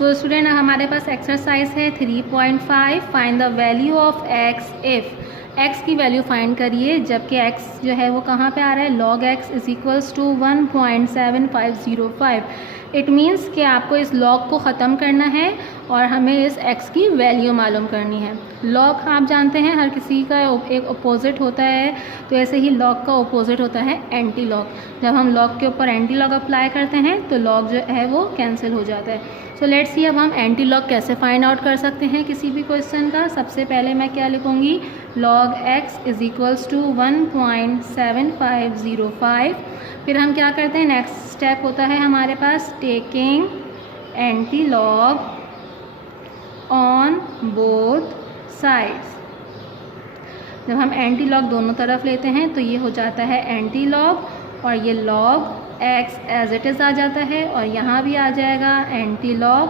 So student हमारे पास exercise है 3.5 find the value of x if x की value find करिए जबकि x जो है वो कहाँ पे आ रहा है, log x is equals to 1.7505। It means कि आपको इस log को ख़त्म करना है और हमें इस x की वैल्यू मालूम करनी है। log आप जानते हैं हर किसी का एक अपोजिट होता है, तो ऐसे ही log का अपोजिट होता है एंटी log। जब हम log के ऊपर एंटी log अप्लाई करते हैं तो log जो है वो कैंसिल हो जाता है। सो लेट्स सी अब हम एंटी लॉग कैसे फाइंड आउट कर सकते हैं किसी भी क्वेश्चन का। सबसे पहले मैं क्या लिखूंगी, log x is equals to 1.7505। फिर हम क्या करते हैं, नेक्स्ट स्टेप होता है हमारे पास taking anti log on both sides. जब हम एंटी लॉग दोनों तरफ लेते हैं तो ये हो जाता है एंटी लॉग और ये log x as it is आ जाता है और यहाँ भी आ जाएगा एंटी लॉग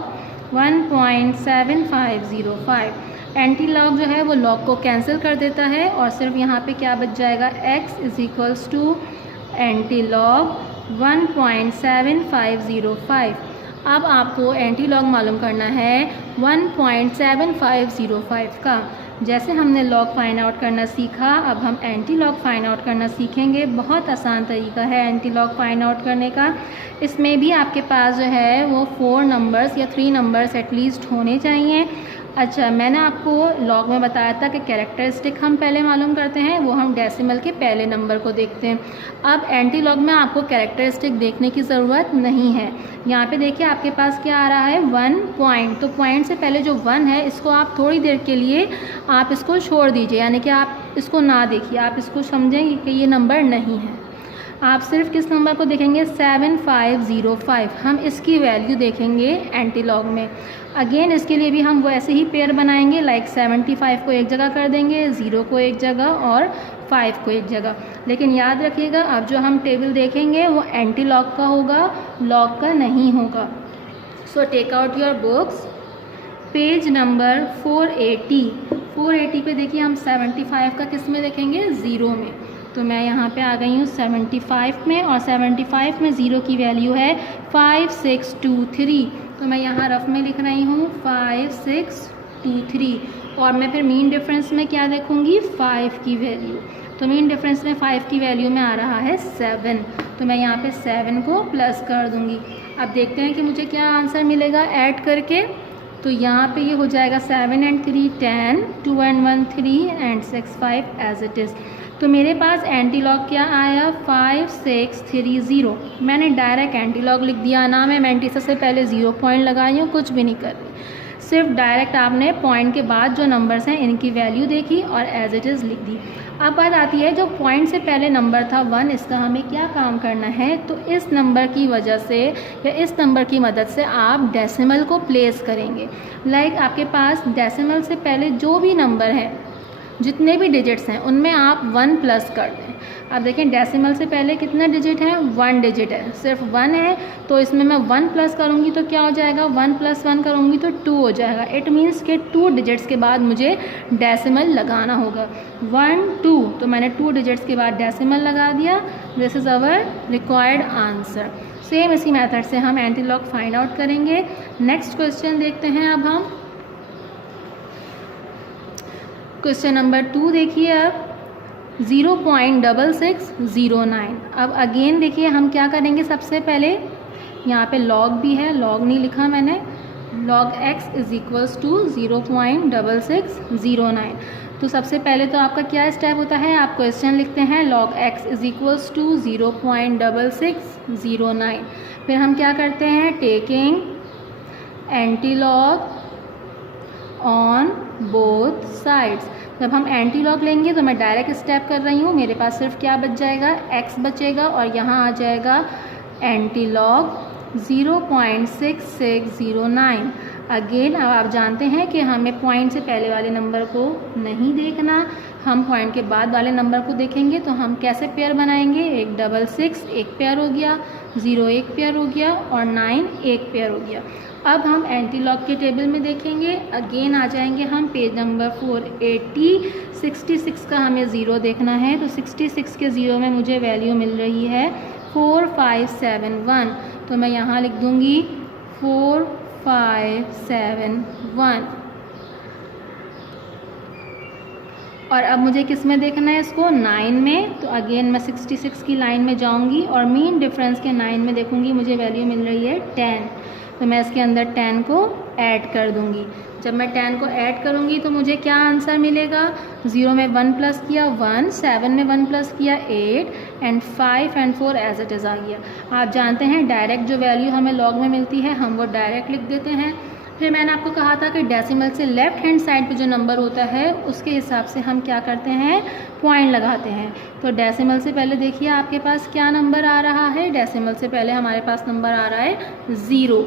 1.7505। एंटी लॉग जो है वो log को कैंसिल कर देता है और सिर्फ यहाँ पे क्या बच जाएगा, x is equals to anti log 1.7505। अब आपको एंटी लॉग मालूम करना है 1.7505 का। जैसे हमने log फाइंड आउट करना सीखा, अब हम एंटी लॉग फाइंड आउट करना सीखेंगे। बहुत आसान तरीका है एंटी लॉग फाइंड आउट करने का। इसमें भी आपके पास जो है वो 4 नंबर्स या 3 नंबर्स एटलीस्ट होने चाहिए। अच्छा, मैंने आपको log में बताया था कि कैरेक्टरिस्टिक हम पहले मालूम करते हैं, वो हम डेसिमल के पहले नंबर को देखते हैं। अब एंटी लॉग में आपको कैरेक्टरिस्टिक देखने की ज़रूरत नहीं है। यहाँ पे देखिए आपके पास क्या आ रहा है, 1 पॉइंट। तो पॉइंट से पहले जो 1 है इसको आप थोड़ी देर के लिए आप इसको छोड़ दीजिए, यानी कि आप इसको ना देखिए, आप इसको समझें कि ये नंबर नहीं है। आप सिर्फ किस नंबर को देखेंगे, 7505। हम इसकी वैल्यू देखेंगे एंटी लॉग में। अगेन इसके लिए भी हम वो ऐसे ही पेयर बनाएंगे, लाइक 75 को एक जगह कर देंगे, 0 को एक जगह और 5 को एक जगह। लेकिन याद रखिएगा अब जो हम टेबल देखेंगे वो एंटी लॉग का होगा, लॉग का नहीं होगा। So take out your books, page number 480 पे देखिए हम 75 का किस में देखेंगे, 0 में। तो मैं यहाँ पे आ गई हूँ 75 में और 75 में 0 की वैल्यू है 5623। तो मैं यहाँ रफ में लिख रही हूँ 5623 और मैं फिर मीन डिफरेंस में क्या देखूँगी, 5 की वैल्यू। तो मीन डिफरेंस में 5 की वैल्यू में आ रहा है 7। तो मैं यहाँ पे 7 को प्लस कर दूँगी। अब देखते हैं कि मुझे क्या आंसर मिलेगा ऐड करके। तो यहाँ पे ये हो जाएगा 7 and 3 10, 2 and 1 3 and 6 5 as it is. तो मेरे पास एंटी लॉग क्या आया, 5630। मैंने डायरेक्ट एंटी लॉग लिख दिया, ना मैं मैंटिसा से पहले 0 पॉइंट लगाई हूँ, कुछ भी नहीं कर रही। सिर्फ डायरेक्ट आपने पॉइंट के बाद जो नंबर्स हैं इनकी वैल्यू देखी और एज इट इज़ लिख दी। अब बात आती है जो पॉइंट से पहले नंबर था 1, इसका हमें क्या काम करना है। तो इस नंबर की वजह से या इस नंबर की मदद से आप डेसिमल को प्लेस करेंगे। लाइक आपके पास डेसिमल से पहले जो भी नंबर है, जितने भी डिजिट्स हैं उनमें आप 1 प्लस कर दें। अब देखें डेसिमल से पहले कितना डिजिट है, 1 डिजिट है, सिर्फ 1 है। तो इसमें मैं 1 प्लस करूँगी तो क्या हो जाएगा, 1 + 1 करूँगी तो 2 हो जाएगा। इट मीन्स कि 2 डिजिट्स के बाद मुझे डेसिमल लगाना होगा, 1 2। तो मैंने 2 डिजिट्स के बाद डेसिमल लगा दिया। This is our required answer. Same इसी मेथड से हम एंटी लॉग फाइंड आउट करेंगे। नेक्स्ट क्वेश्चन देखते हैं अब हम। क्वेश्चन नंबर 2 देखिए अब 0.6609। अब अगेन देखिए हम क्या करेंगे, सबसे पहले यहाँ पे log भी है, log नहीं लिखा मैंने, log x is equals to 0.6609। तो सबसे पहले तो आपका क्या स्टेप होता है, आप क्वेश्चन लिखते हैं log x is equals to 0.6609। फिर हम क्या करते हैं, taking anti log on both sides. जब हम एंटी लॉग लेंगे तो मैं डायरेक्ट स्टेप कर रही हूँ, मेरे पास सिर्फ क्या बच जाएगा, x बचेगा और यहाँ आ जाएगा एंटी लॉग 0.6609। अगेन अब आप जानते हैं कि हमें पॉइंट से पहले वाले नंबर को नहीं देखना, हम पॉइंट के बाद वाले नंबर को देखेंगे। तो हम कैसे पेयर बनाएंगे, 166 एक पेयर हो गया, 0 एक पेयर हो गया और 9 एक पेयर हो गया। अब हम एंटी लॉग के टेबल में देखेंगे। अगेन आ जाएंगे हम पेज नंबर 480। 66 का हमें 0 देखना है, तो 66 के 0 में मुझे वैल्यू मिल रही है 4571। तो मैं यहाँ लिख दूँगी 4 571। और अब मुझे किस में देखना है इसको, 9 में। तो अगेन मैं 66 की लाइन में जाऊंगी और मीन डिफरेंस के 9 में देखूंगी, मुझे वैल्यू मिल रही है 10। तो मैं इसके अंदर 10 को ऐड कर दूंगी। जब मैं 10 को ऐड करूंगी तो मुझे क्या आंसर मिलेगा, 0 में 1 प्लस किया 1, 7 में 1 प्लस किया 8 and 5 and 4 as it is आ गया। आप जानते हैं डायरेक्ट जो वैल्यू हमें लॉग में मिलती है हम वो डायरेक्ट लिख देते हैं। फिर मैंने आपको कहा था कि डेसिमल से लेफ्ट हैंड साइड पे जो नंबर होता है उसके हिसाब से हम क्या करते हैं, पॉइंट लगाते हैं। तो डेसिमल से पहले देखिए आपके पास क्या नंबर आ रहा है, डेसिमल से पहले हमारे पास नंबर आ रहा है 0।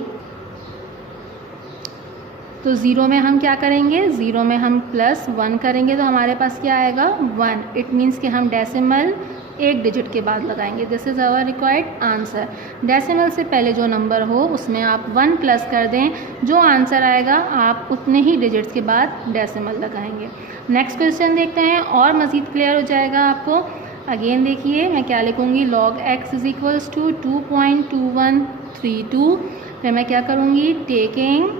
तो 0 में हम क्या करेंगे, 0 में हम +1 करेंगे तो हमारे पास क्या आएगा 1। इट मीन्स कि हम डेसिमल एक डिजिट के बाद लगाएंगे। This is our required answer. Decimal से पहले जो नंबर हो उसमें आप 1 प्लस कर दें, जो आंसर आएगा आप उतने ही डिजिट्स के बाद डेसिमल लगाएंगे। नेक्स्ट क्वेश्चन देखते हैं और मज़ीद क्लियर हो जाएगा आपको। अगेन देखिए मैं क्या लिखूँगी, log x is equals to 2.2132। फिर मैं क्या करूँगी, taking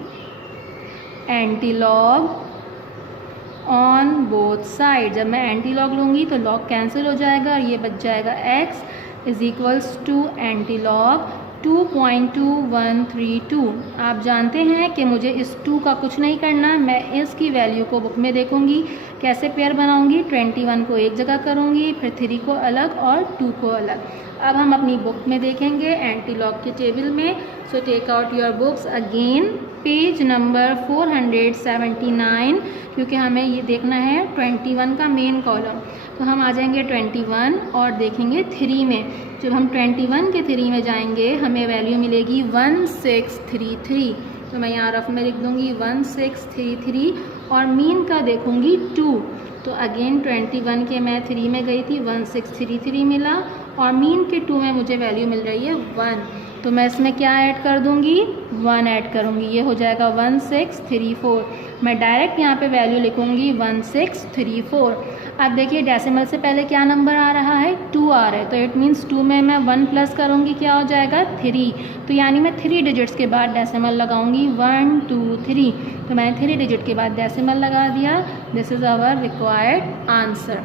anti log on both side. जब मैं एंटी लॉग लूँगी तो लॉग कैंसिल हो जाएगा और ये बच जाएगा x is equals to anti log 2.2132। आप जानते हैं कि मुझे इस 2 का कुछ नहीं करना, मैं इसकी वैल्यू को बुक में देखूंगी। कैसे पेयर बनाऊंगी, 21 को एक जगह करूंगी, फिर 3 को अलग और 2 को अलग। अब हम अपनी बुक में देखेंगे एंटी लॉग के टेबल में। So take out your books again, page number 479, क्योंकि हमें ये देखना है 21 का मेन कॉलम। तो हम आ जाएंगे 21 और देखेंगे 3 में। जब हम 21 के 3 में जाएंगे हमें वैल्यू मिलेगी 1633। तो मैं यहाँ रफ में लिख दूँगी 1633 और मीन का देखूँगी 2। तो अगेन 21 के मैं 3 में गई थी, 1633 मिला और मीन के 2 में मुझे वैल्यू मिल रही है 1। तो मैं इसमें क्या ऐड कर दूँगी, 1 ऐड करूँगी, ये हो जाएगा 1634। मैं डायरेक्ट यहाँ पे वैल्यू लिखूँगी 1634। अब देखिए डेसिमल से पहले क्या नंबर आ रहा है, 2 आ रहा है। तो इट मीन्स 2 में मैं 1 प्लस करूँगी, क्या हो जाएगा 3। तो यानी मैं 3 डिजिट्स के बाद डेसिमल लगाऊँगी, 1 2 3। तो मैंने 3 डिजिट के बाद डेसिमल लगा दिया। This is our required answer.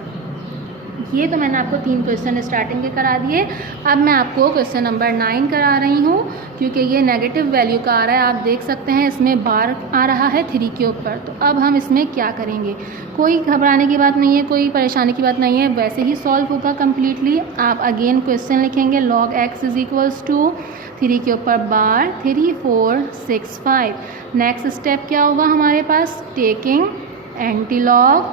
ये तो मैंने आपको 3 क्वेश्चन स्टार्टिंग के करा दिए। अब मैं आपको क्वेश्चन नंबर 9 करा रही हूँ, क्योंकि ये नेगेटिव वैल्यू का आ रहा है। आप देख सकते हैं इसमें बार आ रहा है 3 के ऊपर। तो अब हम इसमें क्या करेंगे, कोई घबराने की बात नहीं है, कोई परेशानी की बात नहीं है, वैसे ही सॉल्व होगा कम्प्लीटली। आप अगेन क्वेश्चन लिखेंगे, log x is equals to 3 के ऊपर बार 3 4 6 5। नेक्स्ट स्टेप क्या होगा हमारे पास, taking anti log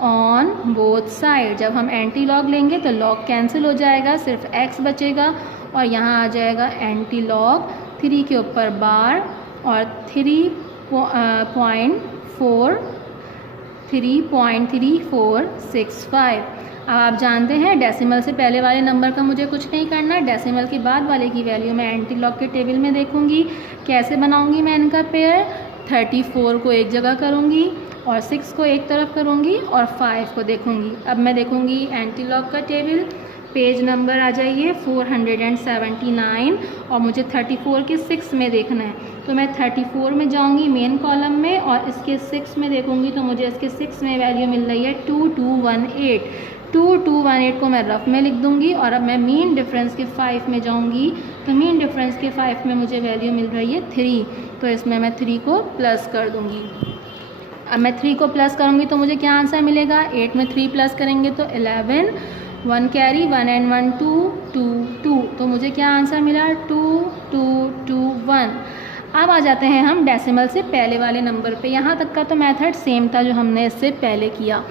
on both side. जब हम एंटी लॉग लेंगे तो लॉग कैंसिल हो जाएगा, सिर्फ x बचेगा और यहाँ आ जाएगा एंटी लॉग 3 के ऊपर बार और 3.3465। अब आप जानते हैं डेसिमल से पहले वाले नंबर का मुझे कुछ नहीं करना, डेसिमल के बाद वाले की वैल्यू मैं एंटी लॉग के टेबल में देखूंगी। कैसे बनाऊंगी मैं इनका पेयर, 34 को एक जगह करूंगी और 6 को एक तरफ करूंगी और 5 को देखूंगी। अब मैं देखूंगी एंटी लॉग का टेबल, पेज नंबर आ जाइए 479 और मुझे 34 के 6 में देखना है। तो मैं 34 में जाऊंगी मेन कॉलम में और इसके 6 में देखूंगी तो मुझे इसके 6 में वैल्यू मिल रही है 2218। 2218 को मैं रफ में लिख दूंगी और अब मैं मीन डिफरेंस के 5 में जाऊंगी तो मीन डिफरेंस के 5 में मुझे वैल्यू मिल रही है 3। तो इसमें मैं 3 को प्लस कर दूंगी। अब मैं 3 को प्लस करूंगी तो मुझे क्या आंसर मिलेगा, 8 में 3 प्लस करेंगे तो 11, 1 कैरी 1 एंड 1 2 2 2। तो मुझे क्या आंसर मिला, 2 2 2 1। अब आ जाते हैं हम डेसिमल से पहले वाले नंबर पे। यहाँ तक का तो मेथड सेम था जो हमने इससे पहले किया।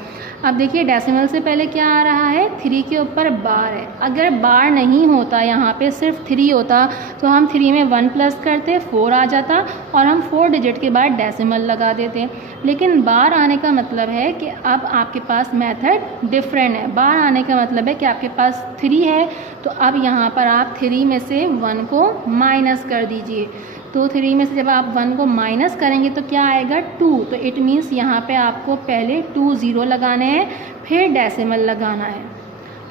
अब देखिए डेसिमल से पहले क्या आ रहा है, 3 के ऊपर बार है। अगर बार नहीं होता, यहाँ पे सिर्फ 3 होता तो हम 3 में 1 प्लस करते, 4 आ जाता और हम 4 डिजिट के बाद डेसिमल लगा देते। लेकिन बार आने का मतलब है कि अब आपके पास मेथड डिफरेंट है। बार आने का मतलब है कि आपके पास 3 है तो अब यहाँ पर आप 3 में से 1 को माइनस कर दीजिए। तो 3 में से जब आप 1 को माइनस करेंगे तो क्या आएगा, 2। तो इट मीन्स यहाँ पे आपको पहले 2 0 लगाने हैं, फिर डेसिमल लगाना है।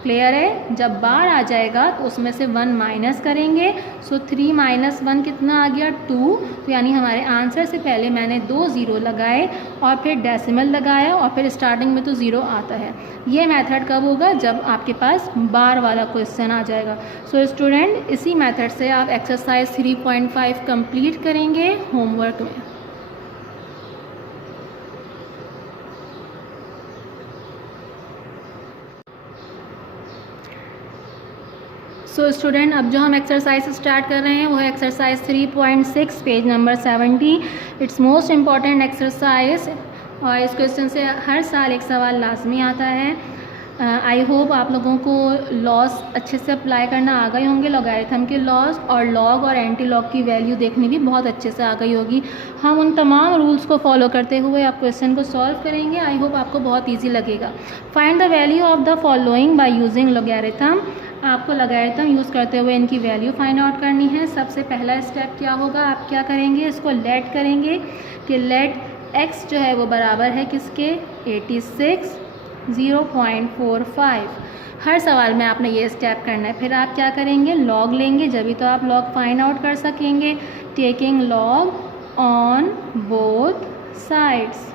क्लियर है। जब बार आ जाएगा तो उसमें से 1 माइनस करेंगे, सो 3 माइनस 1 कितना आ गया 2। तो यानी हमारे आंसर से पहले मैंने 2 ज़ीरो लगाए और फिर डेसिमल लगाया और फिर स्टार्टिंग में तो ज़ीरो आता है। ये मेथड कब होगा, जब आपके पास बार वाला क्वेश्चन आ जाएगा। सो स्टूडेंट, इसी मेथड से आप एक्सरसाइज 3.5 कंप्लीट करेंगे होमवर्क में। सो स्टूडेंट, अब जो हम एक्सरसाइज स्टार्ट कर रहे हैं वो है exercise 3.6 page number 70। It's most important exercise और इस क्वेश्चन से हर साल एक सवाल लाजमी आता है। आई होप आप लोगों को लॉस अच्छे से अप्लाई करना आ गए होंगे, लॉगरिथम के लॉस, और लॉग और एंटी लॉग की वैल्यू देखनी भी बहुत अच्छे से आ गई होगी। हम उन तमाम रूल्स को फॉलो करते हुए आप क्वेश्चन को सॉल्व करेंगे। आई होप आपको बहुत ईजी लगेगा। Find the value of the following by using logarithm. आपको लॉगरिथम यूज़ करते हुए इनकी वैल्यू फाइंड आउट करनी है। सबसे पहला स्टेप क्या होगा, आप क्या करेंगे, इसको लेट करेंगे कि लेट x जो है वो बराबर है किसके, 86 0.45। हर सवाल में आपने ये स्टेप करना है। फिर आप क्या करेंगे, लॉग लेंगे, जब भी तो आप लॉग फाइंड आउट कर सकेंगे। Taking log on both sides.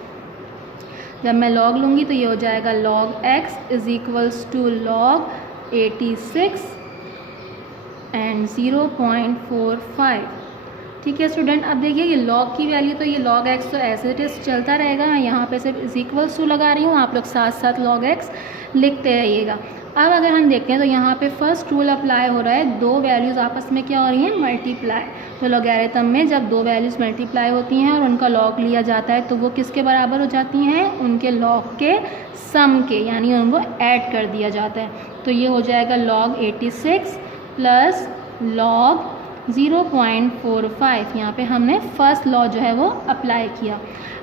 जब मैं लॉग लूँगी तो ये हो जाएगा log x is equals to log 86 and 0.45। ठीक है स्टूडेंट, अब देखिए ये लॉग की वैल्यू तो ये log x तो एज इट इज़ चलता रहेगा। यहाँ पे सिर्फ इज इक्वल्स टू लगा रही हूँ, आप लोग साथ साथ log x लिखते रहिएगा। अब अगर हम देखते हैं तो यहाँ पे फर्स्ट रूल अप्लाई हो रहा है, दो वैल्यूज़ आपस में क्या हो रही हैं, मल्टीप्लाई। तो लॉगरिथम में जब दो वैल्यूज़ मल्टीप्लाई होती हैं और उनका लॉग लिया जाता है तो वो किसके बराबर हो जाती हैं, उनके लॉग के सम के, यानी उनको ऐड कर दिया जाता है। तो ये हो जाएगा log 86 प्लस log 0.45। यहाँ पे हमने फर्स्ट लॉ जो है वो अप्लाई किया।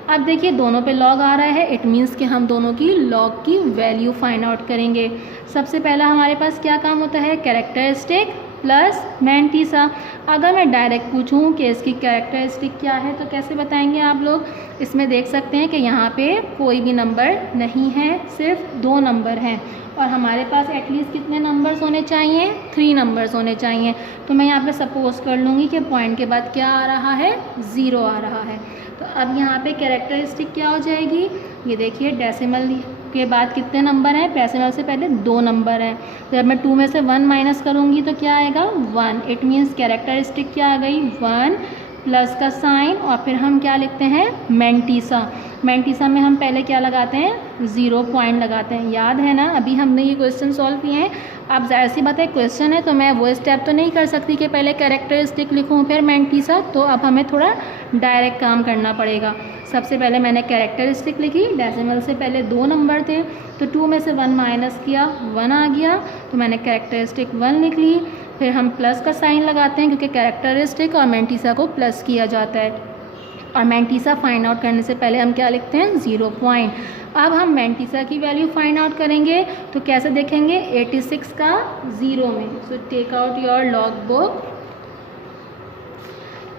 अब देखिए दोनों पे लॉग आ रहा है, इट मीन्स कि हम दोनों की लॉग की वैल्यू फाइंड आउट करेंगे। सबसे पहला हमारे पास क्या काम होता है, कैरेक्टरिस्टिक प्लस मैंटीसा। अगर मैं डायरेक्ट पूछूं कि इसकी कैरेक्टरिस्टिक क्या है तो कैसे बताएंगे आप लोग। इसमें देख सकते हैं कि यहाँ पे कोई भी नंबर नहीं है, सिर्फ 2 नंबर हैं और हमारे पास एटलीस्ट कितने नंबर्स होने चाहिए, 3 नंबर्स होने चाहिए। तो मैं यहाँ पे सपोज कर लूँगी कि पॉइंट के बाद क्या आ रहा है, 0 आ रहा है। तो अब यहाँ पे कैरेक्टरिस्टिक क्या हो जाएगी, ये देखिए डेसिमल के बाद कितने नंबर हैं, डेसिमल से पहले 2 नंबर हैं। जब मैं 2 में से 1 माइनस करूँगी तो क्या आएगा, 1। इट मीन्स कैरेक्टरिस्टिक क्या आ गई, 1 प्लस का साइन और फिर हम क्या लिखते हैं, मैंटीसा। मैंटीसा में हम पहले क्या लगाते हैं, 0 पॉइंट लगाते हैं। याद है ना, अभी हमने ये क्वेश्चन सॉल्व किए हैं। अब जाहिर सी बात है क्वेश्चन है तो मैं वो स्टेप तो नहीं कर सकती कि पहले कैरेक्टरिस्टिक लिखूँ फिर मैंटीसा, तो अब हमें थोड़ा डायरेक्ट काम करना पड़ेगा। सबसे पहले मैंने कैरेक्टरिस्टिक लिखी, डेसिमल से पहले 2 नंबर थे तो 2 में से 1 माइनस किया, 1 आ गया, तो मैंने कैरेक्टरिस्टिक 1 लिख ली। फिर हम प्लस का साइन लगाते हैं क्योंकि कैरेक्टरिस्टिक और मैंटीसा को प्लस किया जाता है, और मैंटीसा फाइंड आउट करने से पहले हम क्या लिखते हैं, 0 पॉइंट। अब हम मैंटीसा की वैल्यू फाइंड आउट करेंगे तो कैसे देखेंगे, 86 का 0 में। So take out your log book,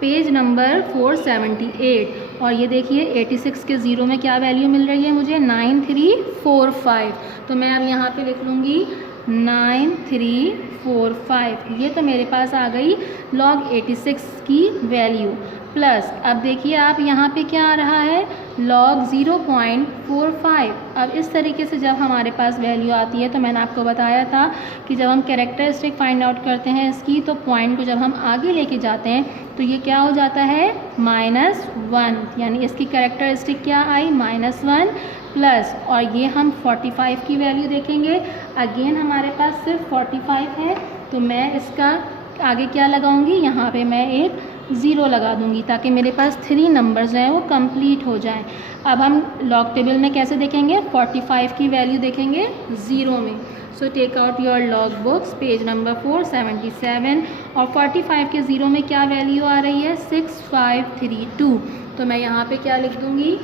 page number 478, और ये देखिए 86 के 0 में क्या वैल्यू मिल रही है मुझे, 9345। तो मैं अब यहाँ पे लिख लूँगी 9345। ये तो मेरे पास आ गई log 86 की वैल्यू। प्लस अब देखिए आप यहाँ पे क्या आ रहा है, log 0.45। अब इस तरीके से जब हमारे पास वैल्यू आती है तो मैंने आपको बताया था कि जब हम कैरेक्टरिस्टिक फाइंड आउट करते हैं इसकी, तो पॉइंट को जब हम आगे लेके जाते हैं तो ये क्या हो जाता है, -1। यानी इसकी कैरेक्टरिस्टिक क्या आई, -1 प्लस, और ये हम 45 की वैल्यू देखेंगे। अगेन हमारे पास सिर्फ 45 है तो मैं इसका आगे क्या लगाऊंगी, यहाँ पे मैं एक 0 लगा दूंगी ताकि मेरे पास 3 नंबर्स जो हैं वो कंप्लीट हो जाएं। अब हम लॉग टेबल में कैसे देखेंगे, 45 की वैल्यू देखेंगे 0 में। So take out your log books, page number 477, और 45 के 0 में क्या वैल्यू आ रही है, 6532। तो मैं यहाँ पे क्या लिख दूँगी,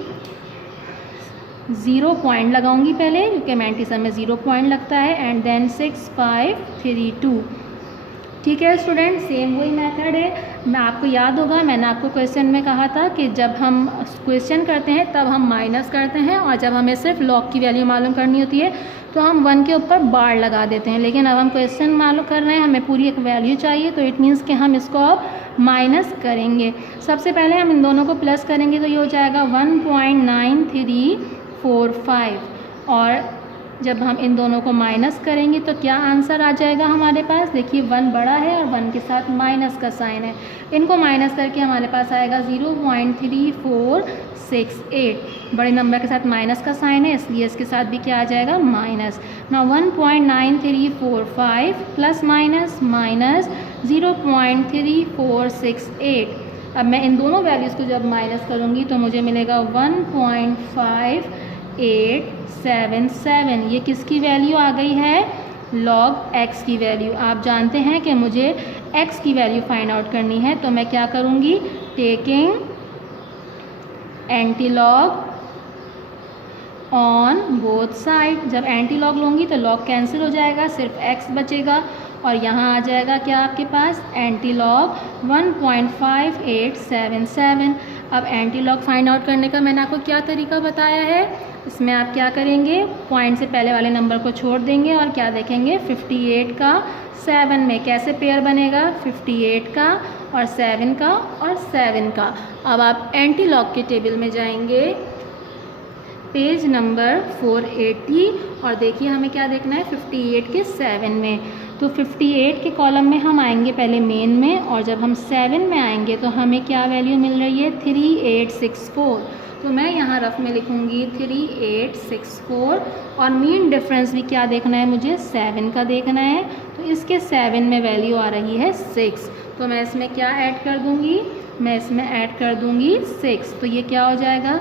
0 पॉइंट लगाऊंगी पहले क्योंकि मैंटीसा में 0 पॉइंट लगता है, एंड देन 6532। ठीक है स्टूडेंट, सेम वही मेथड है। मैं आपको याद होगा मैंने आपको क्वेश्चन में कहा था कि जब हम क्वेश्चन करते हैं तब हम माइनस करते हैं, और जब हमें सिर्फ लॉग की वैल्यू मालूम करनी होती है तो हम 1 के ऊपर बार लगा देते हैं। लेकिन अब हम क्वेश्चन मालूम कर रहे हैं, हमें पूरी एक वैल्यू चाहिए, तो इट मीन्स कि हम इसको अब माइनस करेंगे। सबसे पहले हम इन दोनों को प्लस करेंगे तो ये हो जाएगा 1.9345, और जब हम इन दोनों को माइनस करेंगे तो क्या आंसर आ जाएगा हमारे पास। देखिए 1 बड़ा है और 1 के साथ माइनस का साइन है, इनको माइनस करके हमारे पास आएगा 0.3468। बड़े नंबर के साथ माइनस का साइन है इसलिए इसके साथ भी क्या आ जाएगा, माइनस। ना 1.9345 प्लस माइनस माइनस 0.3468। अब मैं इन दोनों वैल्यूज़ को जब माइनस करूँगी तो मुझे मिलेगा 1.5877। ये किसकी वैल्यू आ गई है, log x की वैल्यू। आप जानते हैं कि मुझे x की वैल्यू फाइंड आउट करनी है, तो मैं क्या करूँगी, taking anti log on both side. जब एंटी लॉग लूँगी तो लॉग कैंसिल हो जाएगा, सिर्फ x बचेगा, और यहाँ आ जाएगा क्या आपके पास, एंटी लॉग 1.5877। अब एंटी लॉग फाइंड आउट करने का मैंने आपको क्या तरीका बताया है, इसमें आप क्या करेंगे, पॉइंट से पहले वाले नंबर को छोड़ देंगे और क्या देखेंगे, 58 का 7 में कैसे पेयर बनेगा, 58 का और 7 का और 7 का। अब आप एंटी लॉग के टेबल में जाएंगे, पेज नंबर 480, और देखिए हमें क्या देखना है, 58 के 7 में। तो 58 के कॉलम में हम आएंगे पहले मेन में, और जब हम 7 में आएंगे तो हमें क्या वैल्यू मिल रही है, 3864। तो मैं यहाँ रफ में लिखूँगी 3864, और मीन डिफरेंस भी क्या देखना है मुझे, 7 का देखना है। तो इसके 7 में वैल्यू आ रही है 6, तो मैं इसमें क्या ऐड कर दूँगी, मैं इसमें ऐड कर दूँगी 6, तो ये क्या हो जाएगा,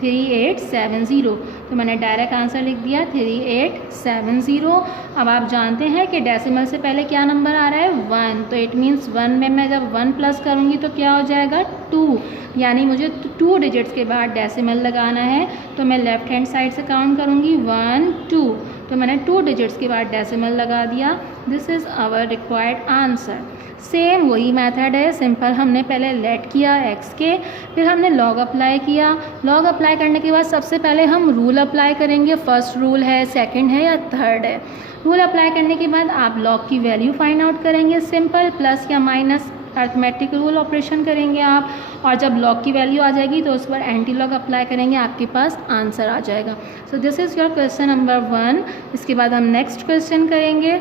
3870। तो मैंने डायरेक्ट आंसर लिख दिया 3870। अब आप जानते हैं कि डेसिमल से पहले क्या नंबर आ रहा है, 1, तो इट मीन्स 1 में मैं जब 1 प्लस करूँगी तो क्या हो जाएगा, 2, यानी मुझे 2 डिजिट्स के बाद डेसिमल लगाना है। तो मैं लेफ्ट हैंड साइड से काउंट करूँगी 1 2, तो मैंने 2 डिजिट्स के बाद डेसिमल लगा दिया। This is our required answer. Same वही मेथड है, सिंपल हमने पहले लेट किया x के, फिर हमने लॉग अप्लाई किया। लॉग अप्लाई करने के बाद सबसे पहले हम रूल अप्लाई करेंगे, फर्स्ट रूल है, सेकंड है या थर्ड है। रूल अप्लाई करने के बाद आप लॉग की वैल्यू फाइंड आउट करेंगे, सिंपल प्लस या माइनस अर्थमेटिक रूल ऑपरेशन करेंगे आप, और जब लॉग की वैल्यू आ जाएगी तो उस पर एंटी लॉग अप्लाई करेंगे, आपके पास आंसर आ जाएगा। So this is your question number 1। इसके बाद हम नेक्स्ट क्वेश्चन करेंगे।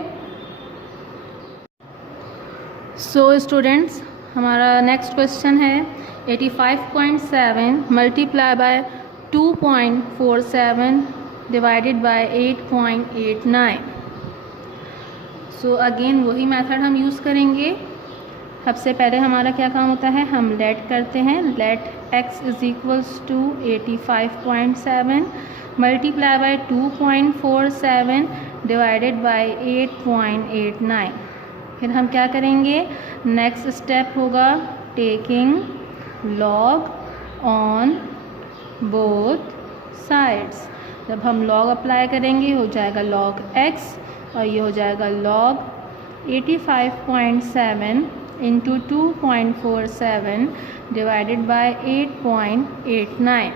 सो स्टूडेंट्स, हमारा नेक्स्ट क्वेश्चन है 85.7 multiply by 2.47 divided by 8.89। So again वही मेथड हम यूज़ करेंगे। सबसे पहले हमारा क्या काम होता है, हम लेट करते हैं, let x is equals to 85.7 multiply by 2.47 divided by 8.89। फिर हम क्या करेंगे, नेक्स्ट स्टेप होगा taking log on both sides. जब हम लॉग अप्लाई करेंगे हो जाएगा लॉग x, और ये हो जाएगा लॉग 85.7 इंटू 2.47 डिवाइडेड बाय 8.89।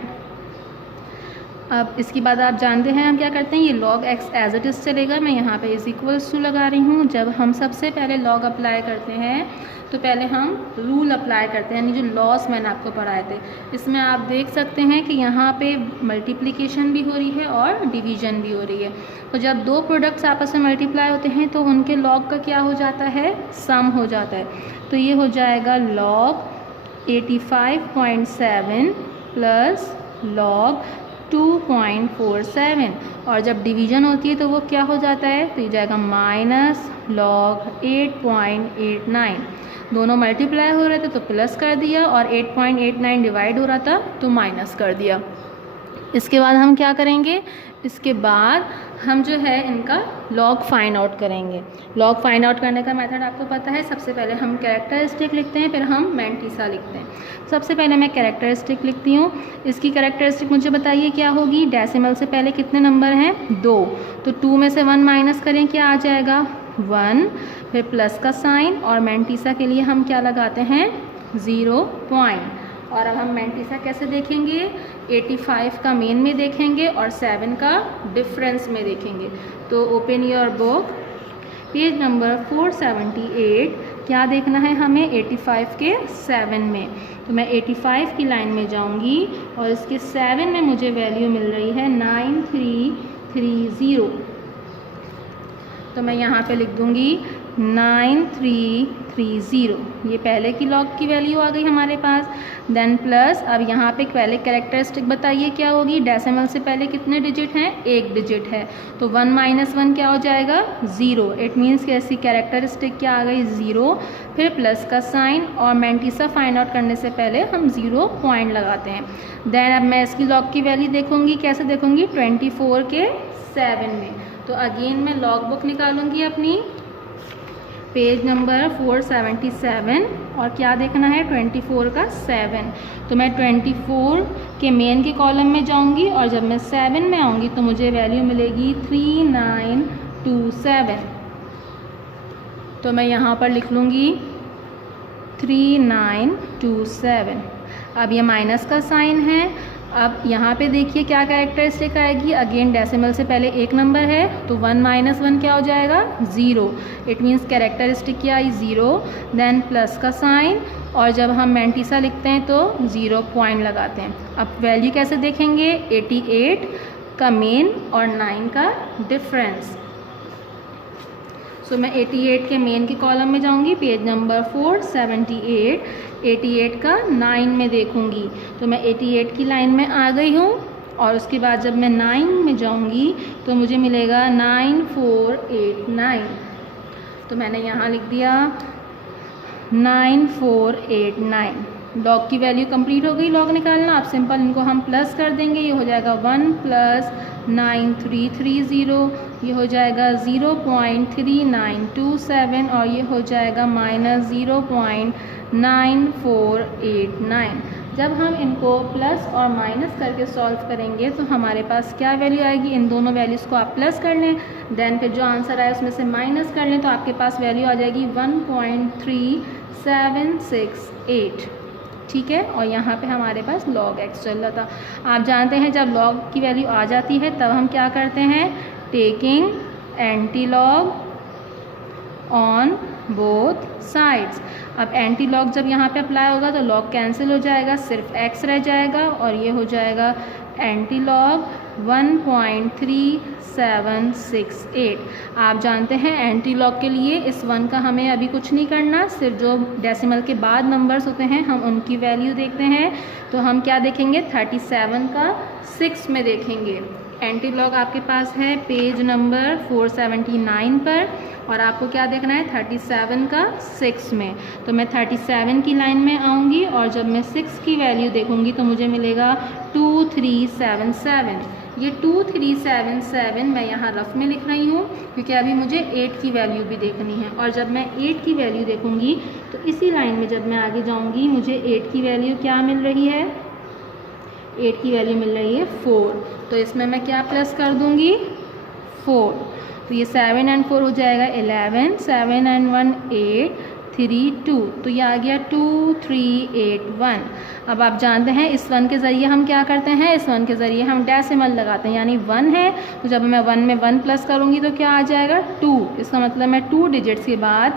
अब इसके बाद आप जानते हैं हम क्या करते हैं, ये log x as it is चलेगा, मैं यहाँ पे इज इक्वल्स टू लगा रही हूँ। जब हम सबसे पहले log अप्लाई करते हैं तो पहले हम रूल अप्लाई करते हैं, यानी जो लॉस मैंने आपको पढ़ाए थे। इसमें आप देख सकते हैं कि यहाँ पे मल्टीप्लिकेशन भी हो रही है और डिवीज़न भी हो रही है। तो जब दो प्रोडक्ट्स आपस में मल्टीप्लाई होते हैं तो उनके log का क्या हो जाता है, सम हो जाता है। तो ये हो जाएगा log 85.7 प्लस log 2.47, और जब डिवीज़न होती है तो वो क्या हो जाता है, तो ये जाएगा माइनस log 8.89। दोनों मल्टीप्लाई हो रहे थे तो प्लस कर दिया, और 8.89 डिवाइड हो रहा था तो माइनस कर दिया। इसके बाद हम क्या करेंगे, इसके बाद हम जो है इनका लॉग फाइंड आउट करेंगे। लॉग फाइंड आउट करने का मेथड आपको पता है, सबसे पहले हम कैरेक्टरिस्टिक लिखते हैं, फिर हम मैंटीसा लिखते हैं। सबसे पहले मैं कैरेक्टरिस्टिक लिखती हूँ। इसकी कैरेक्टरिस्टिक मुझे बताइए क्या होगी, डेसिमल से पहले कितने नंबर हैं, 2, तो 2 में से 1 माइनस करें क्या आ जाएगा, 1, फिर प्लस का साइन, और मैंटीसा के लिए हम क्या लगाते हैं 0 पॉइंट। और अब हम मैंटीसा कैसे देखेंगे, 85 का मेन में देखेंगे और 7 का डिफरेंस में देखेंगे। तो open your book, page number 478, क्या देखना है हमें 85 के 7 में। तो मैं 85 की लाइन में जाऊंगी और इसके 7 में मुझे वैल्यू मिल रही है 9330। तो मैं यहाँ पे लिख दूंगी 9330, ये पहले की लॉग की वैल्यू आ गई हमारे पास। देन प्लस, अब यहाँ पे पहले कैरेक्टरिस्टिक बताइए क्या होगी, डेसिमल से पहले कितने डिजिट हैं, 1 डिजिट है, तो 1 - 1 क्या हो जाएगा 0। इट मीन्स कि ऐसी कैरेक्टरिस्टिक क्या आ गई 0, फिर प्लस का साइन, और मैंटीसा फाइंड आउट करने से पहले हम 0 पॉइंट लगाते हैं। देन अब मैं इसकी लॉग की वैल्यू देखूंगी, कैसे देखूंगी 24 के 7 में। तो अगेन मैं लॉग बुक निकालूंगी अपनी, पेज नंबर 477, और क्या देखना है 24 का 7। तो मैं 24 के मेन के कॉलम में जाऊंगी और जब मैं 7 में आऊंगी तो मुझे वैल्यू मिलेगी 3927। तो मैं यहाँ पर लिख लूँगी 3927। अब ये माइनस का साइन है। अब यहाँ पे देखिए क्या कैरेक्टरिस्टिक आएगी, अगेन डेसिमल से पहले एक नंबर है, तो 1 - 1 क्या हो जाएगा 0। इट मीन्स कैरेक्टरिस्टिक क्या आई 0, देन प्लस का साइन, और जब हम मैंटीसा लिखते हैं तो 0 पॉइंट लगाते हैं। अब वैल्यू कैसे देखेंगे, 88 का मेन और 9 का डिफरेंस। सो मैं 88 के मेन के कॉलम में जाऊंगी, पेज नंबर 478, 88 का 9 में देखूंगी। तो मैं 88 की लाइन में आ गई हूँ, और उसके बाद जब मैं 9 में जाऊंगी तो मुझे मिलेगा 9489। तो मैंने यहाँ लिख दिया 9489। लॉग की वैल्यू कंप्लीट हो गई लॉग निकालना। अब सिंपल इनको हम प्लस कर देंगे, ये हो जाएगा 1 + 9330, ये हो जाएगा 0.3927, और ये हो जाएगा -0.9489। जब हम इनको प्लस और माइनस करके सॉल्व करेंगे तो हमारे पास क्या वैल्यू आएगी, इन दोनों वैल्यूज़ को आप प्लस कर लें, देन फिर जो आंसर आए उसमें से माइनस कर लें, तो आपके पास वैल्यू आ जाएगी 1.3768। ठीक है, और यहाँ पे हमारे पास log x चल रहा था। आप जानते हैं जब log की वैल्यू आ जाती है तब हम क्या करते हैं, taking anti log on both sides. अब एंटी लॉग जब यहाँ पे अप्लाई होगा तो log कैंसिल हो जाएगा, सिर्फ x रह जाएगा, और ये हो जाएगा एंटी लॉग 1.3768। आप जानते हैं एंटी लॉग के लिए इस 1 का हमें अभी कुछ नहीं करना, सिर्फ जो डेसिमल के बाद नंबर्स होते हैं हम उनकी वैल्यू देखते हैं। तो हम क्या देखेंगे 37 का 6 में देखेंगे। एंटी लॉग आपके पास है पेज नंबर 479 पर, और आपको क्या देखना है 37 का 6 में। तो मैं 37 की लाइन में आऊँगी और जब मैं 6 की वैल्यू देखूँगी तो मुझे मिलेगा 2377। ये 2377 मैं यहाँ रफ में लिख रही हूँ क्योंकि अभी मुझे 8 की वैल्यू भी देखनी है, और जब मैं 8 की वैल्यू देखूँगी तो इसी लाइन में जब मैं आगे जाऊँगी मुझे 8 की वैल्यू क्या मिल रही है, 8 की वैल्यू मिल रही है 4। तो इसमें मैं क्या प्लस कर दूँगी 4, तो ये 7 और 4 हो जाएगा 11, 7 और 1 8, 3 2, तो ये आ गया 2381। अब आप जानते हैं इस 1 के ज़रिए हम क्या करते हैं, इस 1 के ज़रिए हम डेसिमल लगाते हैं, यानी 1 है तो जब मैं 1 में 1 प्लस करूँगी तो क्या आ जाएगा 2। इसका मतलब मैं 2 डिजिट्स के बाद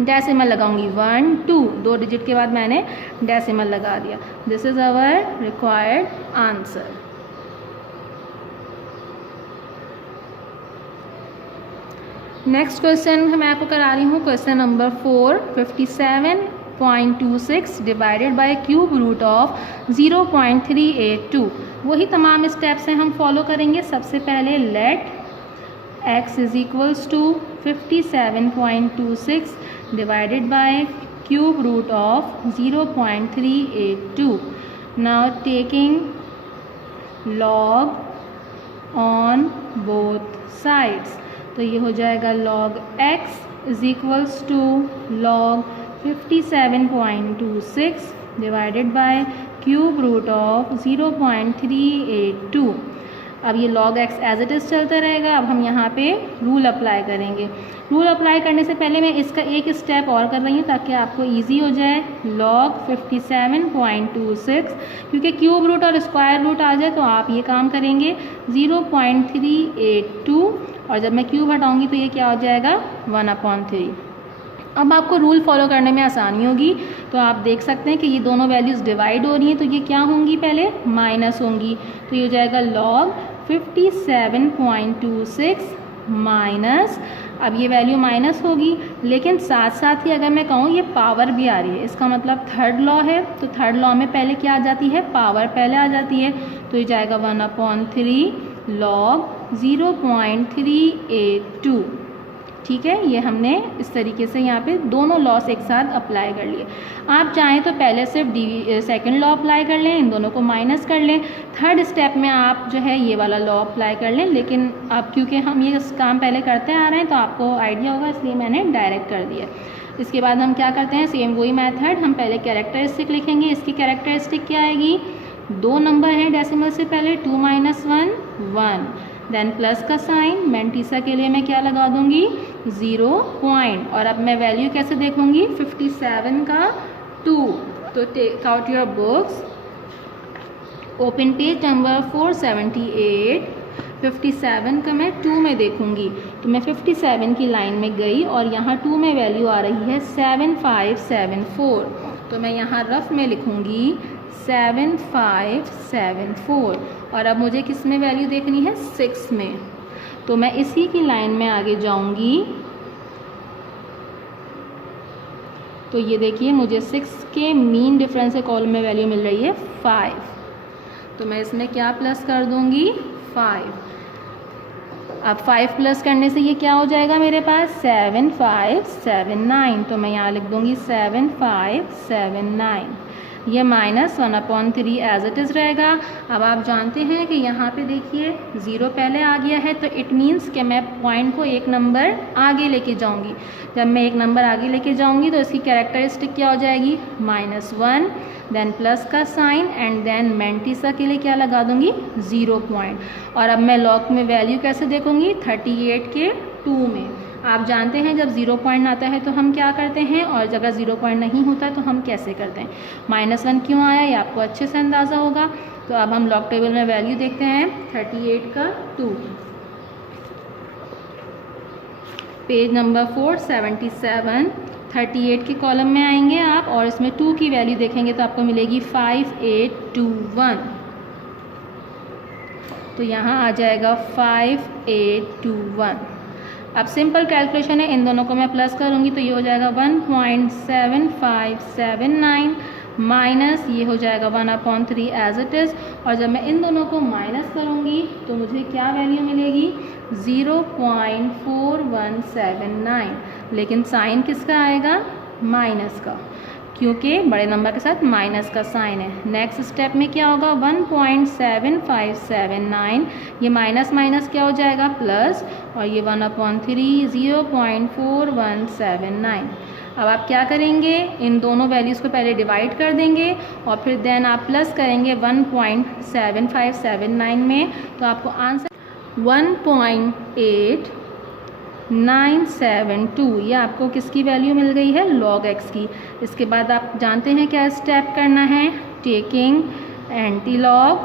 डेसिमल लगाऊंगी, 1 2, 2 डिजिट के बाद मैंने डेसिमल लगा दिया। This is our required answer. Next question मैं आपको करा रही हूँ, question number 4, 57.26 divided by cube root of 0.382। वही तमाम स्टेप्स हैं हम फॉलो करेंगे। सबसे पहले let x is equals to 57.26 divided by cube root of 0.382. Now taking log on both sides, तो ये हो जाएगा log x is equals to log 57.26 divided by cube root of 0.382. अब ये log x as it is चलता रहेगा। अब हम यहाँ पे रूल अप्लाई करेंगे। रूल अप्लाई करने से पहले मैं इसका एक स्टेप और कर रही हूँ ताकि आपको ईजी हो जाए। log 57.26, क्योंकि क्यूब रूट और स्क्वायर रूट आ जाए तो आप ये काम करेंगे 0.382, और जब मैं क्यूब हटाऊँगी तो ये क्या हो जाएगा 1/3। अब आपको रूल फॉलो करने में आसानी होगी। तो आप देख सकते हैं कि ये दोनों वैल्यूज़ डिवाइड हो रही हैं, तो ये क्या होंगी, पहले माइनस होंगी। तो ये हो जाएगा log 57.26 माइनस, अब ये वैल्यू माइनस होगी, लेकिन साथ साथ ही अगर मैं कहूँ ये पावर भी आ रही है, इसका मतलब थर्ड लॉ है। तो थर्ड लॉ में पहले क्या आ जाती है, पावर पहले आ जाती है। तो ये जाएगा 1/3 log 0.382। ठीक है, ये हमने इस तरीके से यहाँ पे दोनों लॉस एक साथ अप्लाई कर लिए। आप चाहें तो पहले सिर्फ सेकंड लॉ अप्लाई कर लें, इन दोनों को माइनस कर लें, थर्ड स्टेप में आप जो है ये वाला लॉ अप्लाई कर लें। लेकिन अब क्योंकि हम ये काम पहले करते आ रहे हैं तो आपको आइडिया होगा, इसलिए मैंने डायरेक्ट कर दिया। इसके बाद हम क्या करते हैं, सेम वही मेथड, हम पहले कैरेक्टरिस्टिक लिखेंगे। इसकी कैरेक्टरिस्टिक क्या आएगी, दो नंबर हैं डेसिमल से पहले, 2 - 1 1, देन प्लस का साइन, मैंटीसा के लिए मैं क्या लगा दूंगी 0 पॉइंट। और अब मैं वैल्यू कैसे देखूंगी, 57 का 2। तो take out your books, open page number 478। 57 का मैं 2 में देखूंगी, तो मैं 57 की लाइन में गई और यहाँ 2 में वैल्यू आ रही है 7574। तो मैं यहाँ रफ में लिखूंगी 7574। और अब मुझे किस में वैल्यू देखनी है, 6 में। तो मैं इसी की लाइन में आगे जाऊंगी। तो ये देखिए मुझे 6 के मीन डिफरेंस के कॉलम में वैल्यू मिल रही है 5। तो मैं इसमें क्या प्लस कर दूंगी, 5। अब 5 प्लस करने से ये क्या हो जाएगा मेरे पास, 7579। तो मैं यहाँ लिख दूंगी 7579। ये माइनस 1/3 एज इट इज़ रहेगा। अब आप जानते हैं कि यहाँ पे देखिए 0 पहले आ गया है, तो इट मीन्स कि मैं पॉइंट को एक नंबर आगे लेके जाऊँगी। जब मैं एक नंबर आगे लेके जाऊँगी तो इसकी कैरेक्टरिस्टिक क्या हो जाएगी, -1, देन प्लस का साइन, एंड देन मैंटीसा के लिए क्या लगा दूँगी 0 पॉइंट। और अब मैं लॉग में वैल्यू कैसे देखूँगी, 38 के 2 में। आप जानते हैं जब 0 पॉइंट आता है तो हम क्या करते हैं, और अगर 0 पॉइंट नहीं होता तो हम कैसे करते हैं। -1 क्यों आया ये आपको अच्छे से अंदाज़ा होगा। तो अब हम लॉग टेबल में वैल्यू देखते हैं, 38 का 2, पेज नंबर 477। 38 के कॉलम में आएंगे आप और इसमें 2 की वैल्यू देखेंगे तो आपको मिलेगी 5821। तो यहाँ आ जाएगा 5821। अब सिंपल कैलकुलेशन है, इन दोनों को मैं प्लस करूँगी तो ये हो जाएगा 1.7579 माइनस ये हो जाएगा 1/3 एज इट इज़। और जब मैं इन दोनों को माइनस करूँगी तो मुझे क्या वैल्यू मिलेगी, 0.4179। लेकिन साइन किसका आएगा, माइनस का, क्योंकि बड़े नंबर के साथ माइनस का साइन है। नेक्स्ट स्टेप में क्या होगा, 1.7579, ये माइनस माइनस क्या हो जाएगा, प्लस, और ये 1/3 0.4179। अब आप क्या करेंगे, इन दोनों वैल्यूज़ को पहले डिवाइड कर देंगे और फिर देन आप प्लस करेंगे 1.7579 में, तो आपको आंसर 1.8972, ये आपको किसकी वैल्यू मिल गई है, log x की। इसके बाद आप जानते हैं क्या स्टेप करना है, taking anti log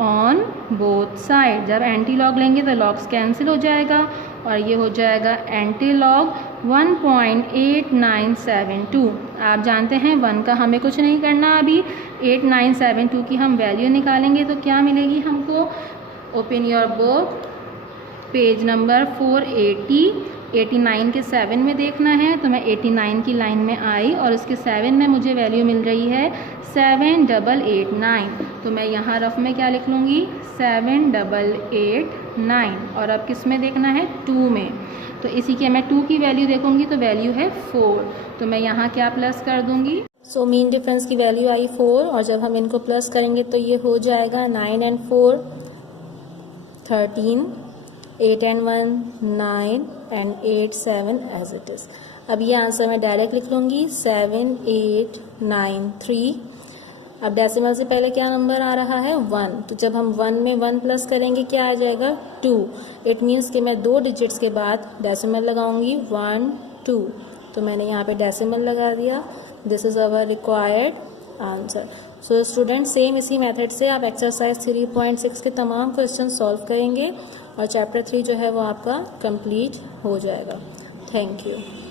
on both side. जब एंटी लॉग लेंगे तो लॉग्स कैंसिल हो जाएगा और ये हो जाएगा एंटी लॉग 1.8972। आप जानते हैं 1 का हमें कुछ नहीं करना, अभी 8972 की हम वैल्यू निकालेंगे तो क्या मिलेगी हमको। Open your book, page number 480। 89 के 7 में देखना है, तो मैं 89 की लाइन में आई और उसके 7 में मुझे वैल्यू मिल रही है 7889। तो मैं यहाँ रफ में क्या लिख लूँगी, 7889। और अब किस में देखना है, 2 में। तो इसी के मैं 2 की वैल्यू देखूँगी तो वैल्यू है 4, तो मैं यहाँ क्या प्लस कर दूँगी। सो मीन डिफरेंस की वैल्यू आई 4 और जब हम इनको प्लस करेंगे तो ये हो जाएगा 9 and 4 13, 8 and 1 9 and 8 7 as it is. अब ये आंसर मैं डायरेक्ट लिख लूँगी 7893। अब डेसिमल से पहले क्या नंबर आ रहा है 1, तो जब हम 1 में 1 प्लस करेंगे क्या आ जाएगा 2। इट मीन्स कि मैं 2 डिजिट्स के बाद डेसिमल लगाऊंगी 1 2, तो मैंने यहाँ पे डेसिमल लगा दिया। This is our required answer. So student same इसी मेथड से आप एक्सरसाइज 3.6 के तमाम क्वेश्चन सॉल्व करेंगे और चैप्टर 3 जो है वो आपका कंप्लीट हो जाएगा। Thank you.